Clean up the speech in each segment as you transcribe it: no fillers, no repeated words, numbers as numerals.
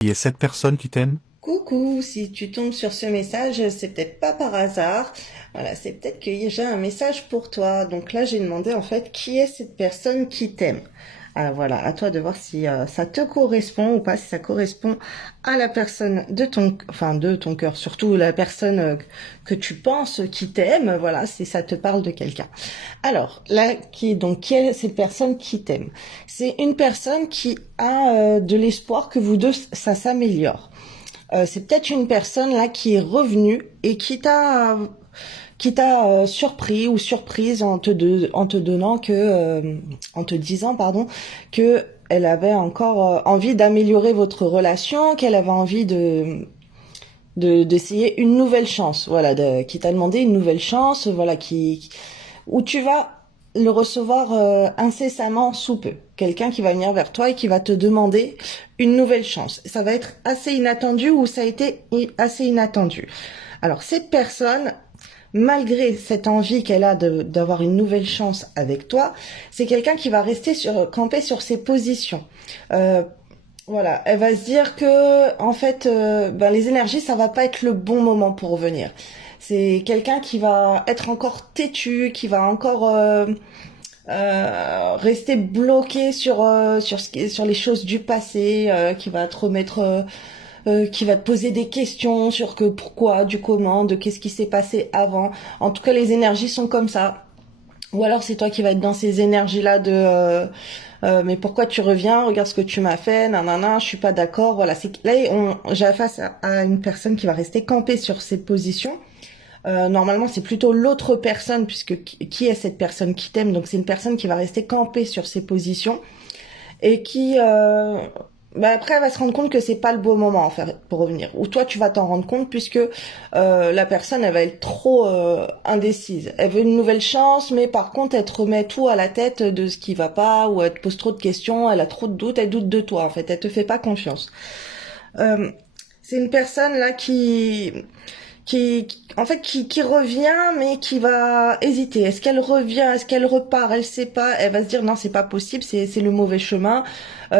Qui est cette personne qui t'aime? Coucou, si tu tombes sur ce message, c'est peut-être pas par hasard. Voilà, c'est peut-être que j'ai un message pour toi. Donc là, j'ai demandé en fait qui est cette personne qui t'aime. Alors voilà, à toi de voir si ça te correspond ou pas, si ça correspond à la personne de ton cœur, surtout la personne que tu penses qui t'aime. Voilà, si ça te parle de quelqu'un. Alors là, qui est cette personne qui t'aime? C'est une personne qui a de l'espoir que vous deux ça s'améliore. C'est peut-être une personne là qui est revenue et qui t'a surpris ou surprise en te donnant en te disant pardon que elle avait encore envie d'améliorer votre relation, qu'elle avait envie d'essayer une nouvelle chance, voilà, qui t'a demandé une nouvelle chance, voilà, où tu vas le recevoir incessamment sous peu. Quelqu'un qui va venir vers toi et qui va te demander une nouvelle chance. Ça va être assez inattendu ou ça a été assez inattendu. Alors cette personne, malgré cette envie qu'elle a d'avoir une nouvelle chance avec toi, c'est quelqu'un qui va rester camper sur ses positions. Euh, voilà, elle va se dire que en fait, les énergies, ça va pas être le bon moment pour revenir. C'est quelqu'un qui va être encore têtu, qui va encore rester bloqué sur les choses du passé, qui va te remettre, qui va te poser des questions sur que pourquoi, du comment, de qu'est-ce qui s'est passé avant. En tout cas, les énergies sont comme ça. Ou alors c'est toi qui vas être dans ces énergies-là de mais pourquoi tu reviens? Regarde ce que tu m'as fait, nanana, je suis pas d'accord. Voilà, c'est là j'ai affaire à une personne qui va rester campée sur ses positions. Normalement, c'est plutôt l'autre personne puisque qui est cette personne qui t'aime? Donc c'est une personne qui va rester campée sur ses positions et qui après elle va se rendre compte que c'est pas le beau moment en fait pour revenir, ou toi tu vas t'en rendre compte puisque la personne elle va être trop indécise, elle veut une nouvelle chance mais par contre elle te remet tout à la tête de ce qui va pas, ou elle te pose trop de questions, elle a trop de doutes, elle doute de toi en fait, elle te fait pas confiance. euh, c'est une personne là qui revient mais qui va hésiter. Est-ce qu'elle revient, est-ce qu'elle repart? Elle sait pas, elle va se dire non, c'est pas possible, c'est le mauvais chemin.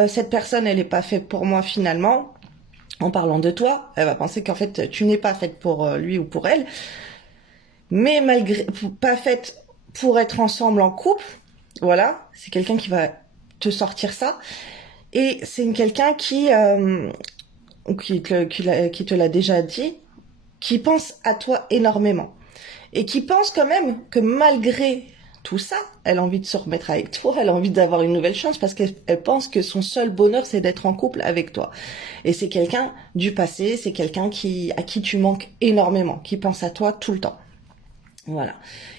Cette personne elle est pas faite pour moi finalement. En parlant de toi, elle va penser qu'en fait tu n'es pas faite pour lui ou pour elle, mais malgré pas faite pour être ensemble en couple. Voilà, c'est quelqu'un qui va te sortir ça, et c'est quelqu'un qui te l'a déjà dit, qui pense à toi énormément et qui pense quand même que malgré tout ça, elle a envie de se remettre avec toi, elle a envie d'avoir une nouvelle chance parce qu'elle pense que son seul bonheur c'est d'être en couple avec toi. Et c'est quelqu'un du passé, c'est quelqu'un à qui tu manques énormément, qui pense à toi tout le temps. Voilà.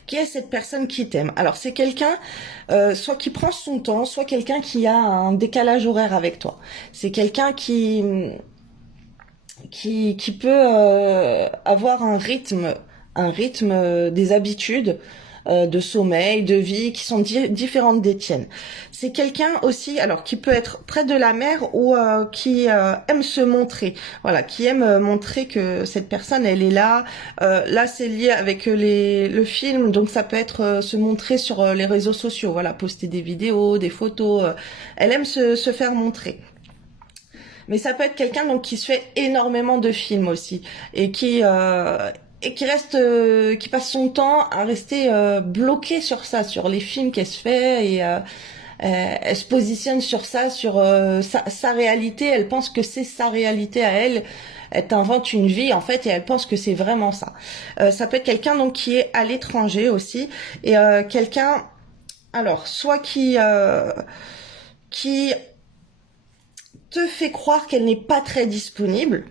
Qui est cette personne qui t'aime? Alors c'est quelqu'un soit qui prend son temps, soit quelqu'un qui a un décalage horaire avec toi. C'est quelqu'un qui peut avoir un rythme, des habitudes de sommeil, de vie qui sont différentes des tiennes. C'est quelqu'un aussi, alors qui peut être près de la mer ou qui aime se montrer. Voilà, qui aime montrer que cette personne elle est là. Là, c'est lié avec le film, donc ça peut être se montrer sur les réseaux sociaux. Voilà, poster des vidéos, des photos. Elle aime se faire montrer. Mais ça peut être quelqu'un donc qui se fait énormément de films aussi et qui reste qui passe son temps à rester bloqué sur ça, sur les films qu'elle se fait, et elle se positionne sur ça, sur sa réalité. Elle pense que c'est sa réalité à elle. Elle t'invente une vie en fait et elle pense que c'est vraiment ça. Ça peut être quelqu'un donc qui est à l'étranger aussi, et quelqu'un, alors soit qui te fait croire qu'elle n'est pas très disponible,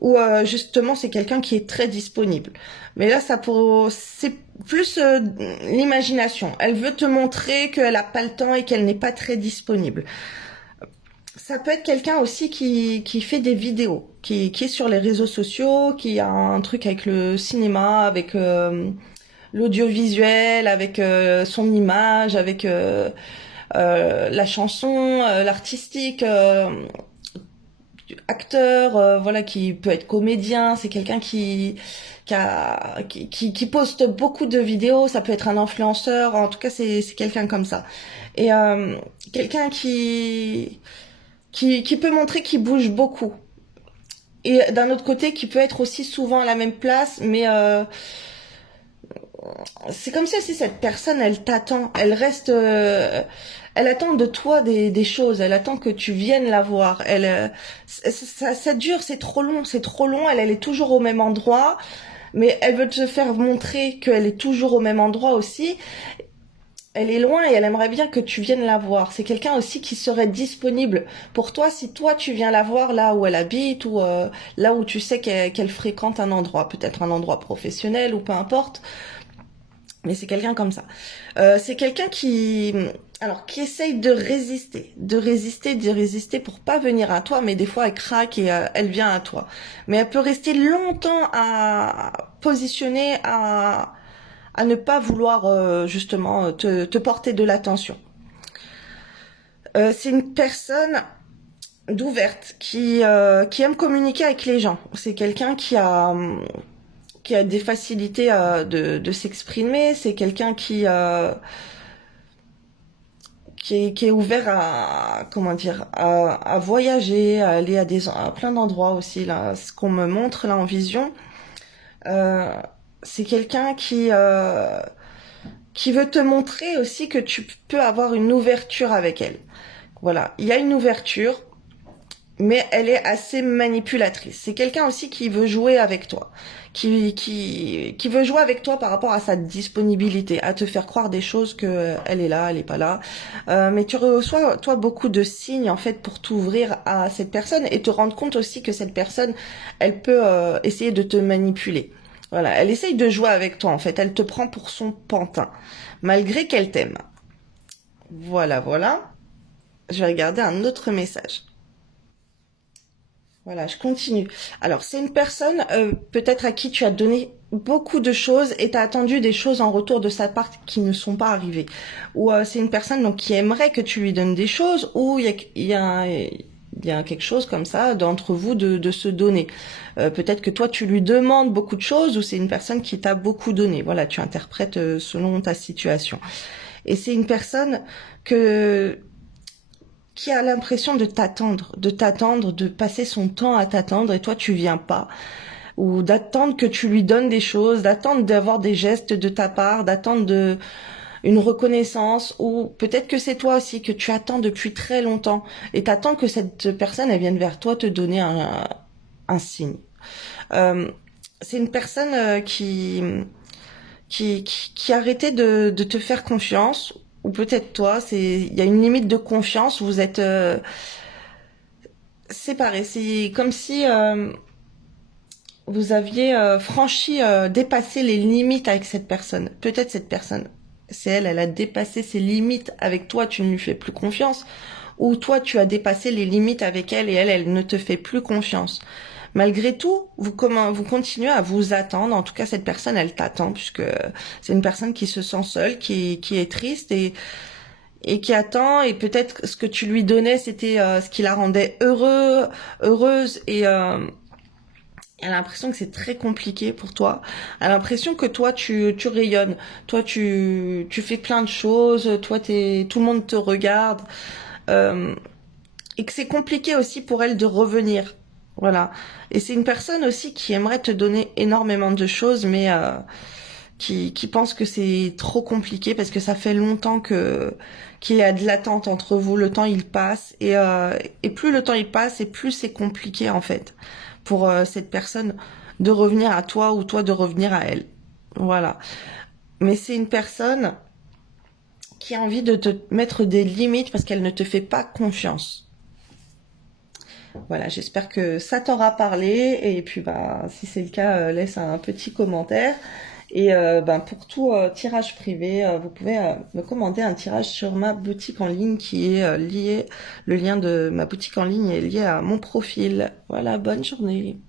ou justement c'est quelqu'un qui est très disponible. Mais là, c'est plus l'imagination. Elle veut te montrer qu'elle a pas le temps et qu'elle n'est pas très disponible. Ça peut être quelqu'un aussi qui fait des vidéos, qui est sur les réseaux sociaux, qui a un truc avec le cinéma, avec l'audiovisuel, avec son image, avec la chanson, l'artistique. Acteur, voilà, qui peut être comédien. C'est quelqu'un qui poste beaucoup de vidéos. Ça peut être un influenceur. En tout cas, c'est quelqu'un comme ça. Et quelqu'un qui peut montrer qu'il bouge beaucoup. Et d'un autre côté, qui peut être aussi souvent à la même place, mais c'est comme si cette personne, elle t'attend, elle reste, elle attend de toi des choses, elle attend que tu viennes la voir. Elle, ça dure, c'est trop long. Elle est toujours au même endroit, mais elle veut te faire montrer qu'elle est toujours au même endroit aussi. Elle est loin et elle aimerait bien que tu viennes la voir. C'est quelqu'un aussi qui serait disponible pour toi si toi tu viens la voir là où elle habite ou là où tu sais qu'elle fréquente un endroit, peut-être un endroit professionnel ou peu importe. Mais c'est quelqu'un comme ça. C'est quelqu'un qui essaye de résister pour pas venir à toi, mais des fois elle craque et elle vient à toi. Mais elle peut rester longtemps à positionner, à ne pas vouloir justement te porter de l'attention. C'est une personne d'ouverte qui aime communiquer avec les gens. C'est quelqu'un qui a des facilités de s'exprimer. C'est quelqu'un qui est ouvert à comment dire à voyager, à aller à plein d'endroits aussi là. Ce qu'on me montre là en vision, euh, c'est quelqu'un qui veut te montrer aussi que tu peux avoir une ouverture avec elle. Voilà, il y a une ouverture, mais elle est assez manipulatrice. C'est quelqu'un aussi qui veut jouer avec toi, qui veut jouer avec toi par rapport à sa disponibilité, à te faire croire des choses que elle est là, elle est pas là. Mais tu reçois toi beaucoup de signes en fait pour t'ouvrir à cette personne et te rendre compte aussi que cette personne, elle peut essayer de te manipuler. Voilà, elle essaye de jouer avec toi en fait. Elle te prend pour son pantin, malgré qu'elle t'aime. Voilà, voilà. Je vais regarder un autre message. Voilà, je continue. Alors, c'est une personne peut-être à qui tu as donné beaucoup de choses et tu as attendu des choses en retour de sa part qui ne sont pas arrivées. Ou c'est une personne donc qui aimerait que tu lui donnes des choses ou il y a quelque chose comme ça d'entre vous de se donner. Peut-être que toi tu lui demandes beaucoup de choses ou c'est une personne qui t'a beaucoup donné. Voilà, tu interprètes selon ta situation. Et c'est une personne que qui a l'impression de t'attendre, de passer son temps à t'attendre et toi tu viens pas, ou d'attendre que tu lui donnes des choses, d'attendre d'avoir des gestes de ta part, d'attendre une reconnaissance, ou peut-être que c'est toi aussi que tu attends depuis très longtemps et t'attends que cette personne elle vienne vers toi te donner un signe. Euh, c'est une personne qui a arrêté de te faire confiance, ou peut-être toi, il y a une limite de confiance, vous êtes séparés. C'est comme si vous aviez franchi, dépassé les limites avec cette personne. Peut-être cette personne, c'est elle, elle a dépassé ses limites avec toi, tu ne lui fais plus confiance, ou toi tu as dépassé les limites avec elle et elle ne te fait plus confiance. Malgré tout, vous continuez à vous attendre. En tout cas, cette personne, elle t'attend puisque c'est une personne qui se sent seule, qui est triste et qui attend. Et peut-être ce que tu lui donnais, c'était ce qui la rendait heureuse. Et elle a l'impression que c'est très compliqué pour toi. Elle a l'impression que toi, tu rayonnes. Toi, tu fais plein de choses. Toi, tout le monde te regarde. Euh, et que c'est compliqué aussi pour elle de revenir. Voilà. Et c'est une personne aussi qui aimerait te donner énormément de choses, mais qui pense que c'est trop compliqué parce que ça fait longtemps qu'il y a de l'attente entre vous. Le temps il passe et plus le temps il passe et plus c'est compliqué en fait pour cette personne de revenir à toi ou toi de revenir à elle. Voilà. Mais c'est une personne qui a envie de te mettre des limites parce qu'elle ne te fait pas confiance. Voilà, j'espère que ça t'aura parlé et puis bah si c'est le cas, laisse un petit commentaire. Et ben pour tout tirage privé, vous pouvez me commander un tirage sur ma boutique en ligne qui est lié, le lien de ma boutique en ligne est lié à mon profil. Voilà, bonne journée.